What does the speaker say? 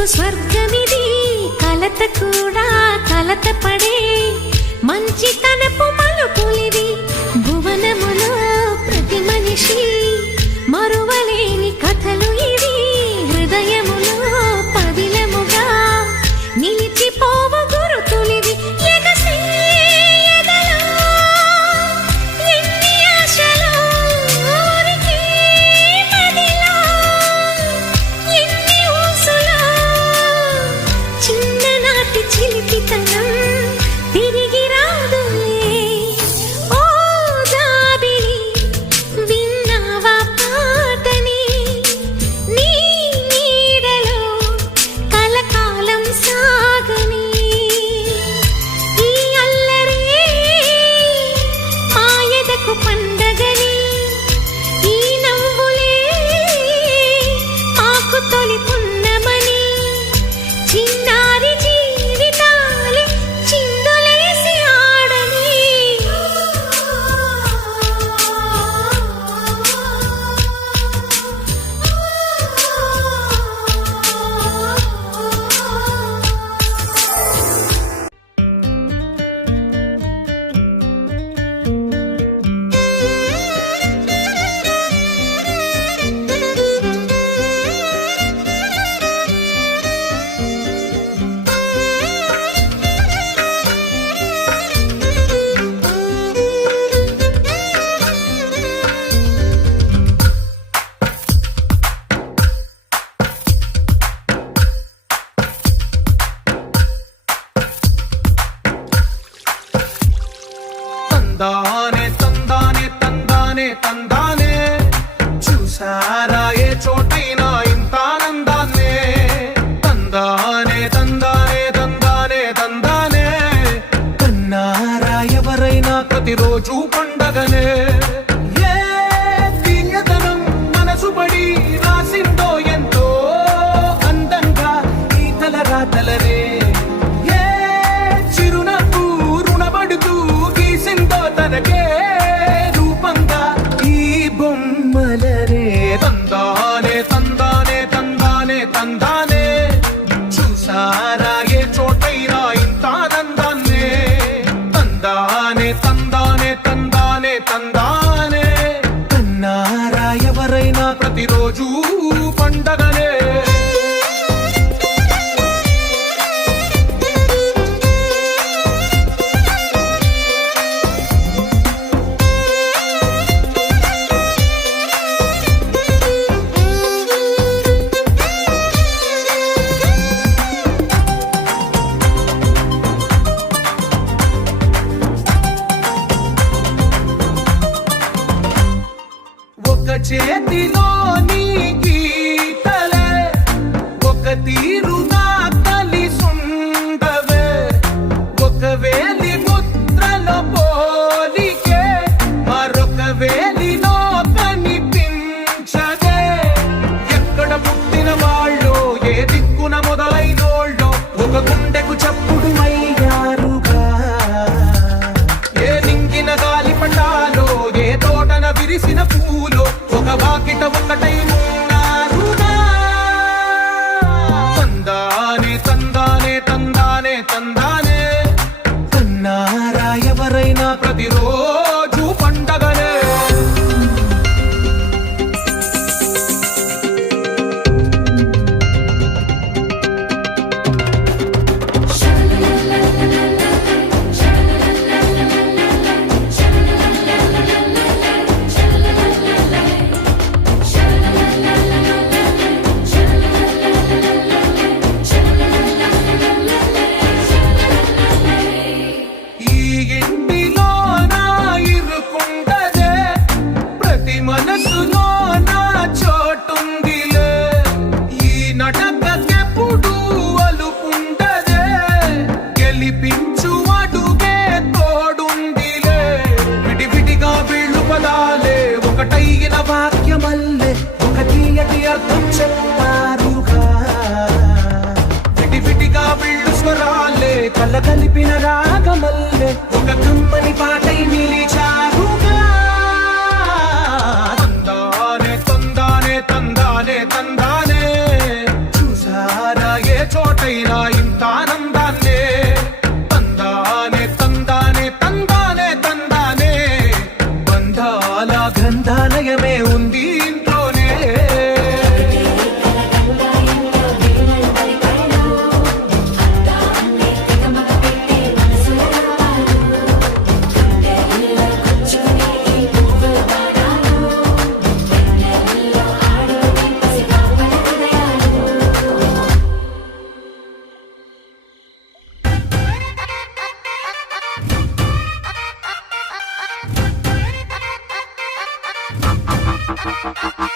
చూపించు స్వర్గమిది కలత కూడా కలత పడే మంచితనపు మలుపులివి భువనములో ప్రతి మనిషి మరువలేని కథలు ఇవి హృదయములో పదిలముగా నిలిచిపోవు గురుతులివి తిరిగి రాదులే ఓ జాబిలి విన్నావా పాటని నీ నీడలో కలకాలం సాగని ఈ అల్లరే మాయదకు పండగని ఈ నవ్వులే మాకు తొలి పున్నమని చిన్నారి తందానే తందానే తందానే తందానే చూసారా ఏ చోటైనా ఇంత ఆనందాన్నే తందానే తందానే తందానే తందానే కన్నారా ఎవరైనా ప్రతిరోజు పండగనే ఏ తీయదనం మనసు పడి రాసిందో ఎంతో అందంగా ఈ తలరాతలనే తనకే రూపంగా ఈ బొమ్మలనే తందానే తందానే తందానే తందానే చూసారా ఏ చోటైనా ఇంత ఆనందాన్నే తందానే తందానే తందానే తందానే కన్నారా ఎవరైనా ప్రతిరోజు పండగనే చేతిలో నీ గీతలే ఒక తీరుగా కలిసుండవే ఒక వేలి ముద్రలో పోలికే మరొక వేలిలో కనిపించదే ఎక్కడ పుట్టిన వాళ్ళు ఏ దిక్కున మొదలైనోళ్ళు ఒక గుండెకు చప్పుడు అయ్యారుగా ఏ నింగిన గాలి పటాలో ఏ తోటన విరిసిన పూలో ఒక వాకిట ఒకటై ఉన్నారుగా తందానే తందానే తందానే తందానే కన్నారా ఎవరైనా ప్రతిరోజు పండగనే వాక్యమల్లే ఒక తీయటి అర్థం చెప్పారుగా విడివిడిగా వీళ్ళు స్వరాలే కళ్ళ కలిపిన రాగమల్లే ఒక కమ్మని పాటై నిలిచారుగా తందానే తందానే తందానే తందానే చూసారా చోటైనా ఇంత ఆనందాన్నే తందానే తందానే తందానే తందానే బంధాల గంధాలయమే ఉంది ఇంట్లోనే Ha ha ha ha ha!